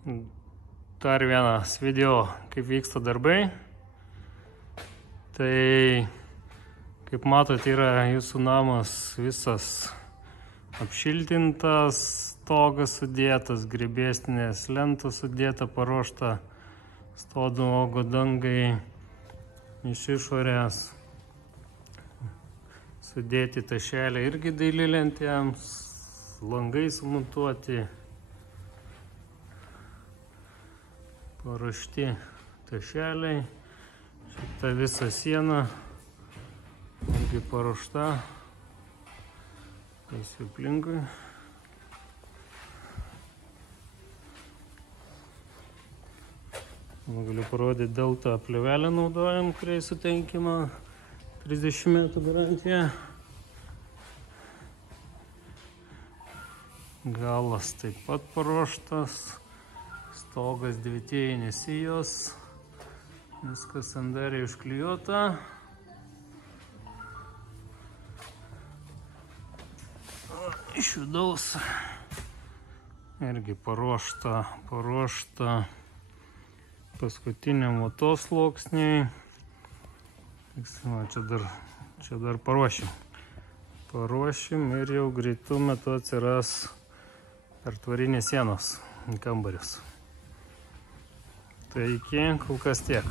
Dar vienas video, kaip vyksta darbai. Tai, kaip matote, yra jūsų namas visas apšiltintas, stogas sudėtas, grybėstinės lentos sudėta, paruošta stogo dangai iš išorės. Sudėti tašeliai irgi dailylentėms, langai sumontuoti, paruošti tašeliai. Šita visa siena irgi paruošta. Visi aplinkui. Galiu parodyti delta plėvelę naudojam, kuriai sutenkima 30 metų garantija. Galas taip pat paruoštas. Stogas dvietėjinės sijos. Viskas sandariai užklijuota. Iš vidaus irgi paruošta paskutiniam vatos sluoksniai. Čia dar paruošim ir jau greitų metų atsiras pertvarinės sienos į kambarius. Tai iki kol kas tiek.